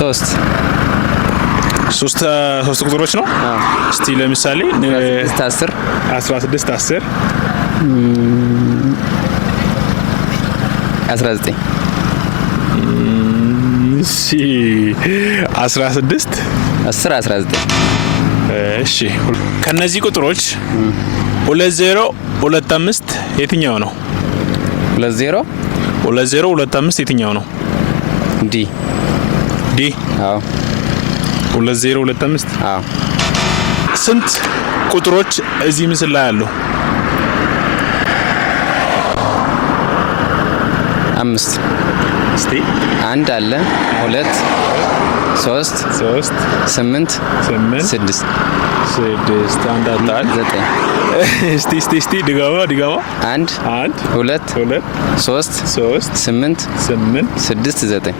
3 ሶስት ቁጥሮች ነው። እስቲ ለምሳሌ 10 16 10 19 እሺ 16 10 19 እሺ ከነዚህ ቁጥሮች 2025 የትኛው ነው? 2025 የትኛው ነው? ዲ አዎ 2025 አዎ ስንት ቁጥሮች እዚህ ምስል ላይ አሉ? 5 እስቲ 1 አለ 2 3 8 6 አንድ አጣል 9 እስቲ ድጋማ 1 2 3 8 6 9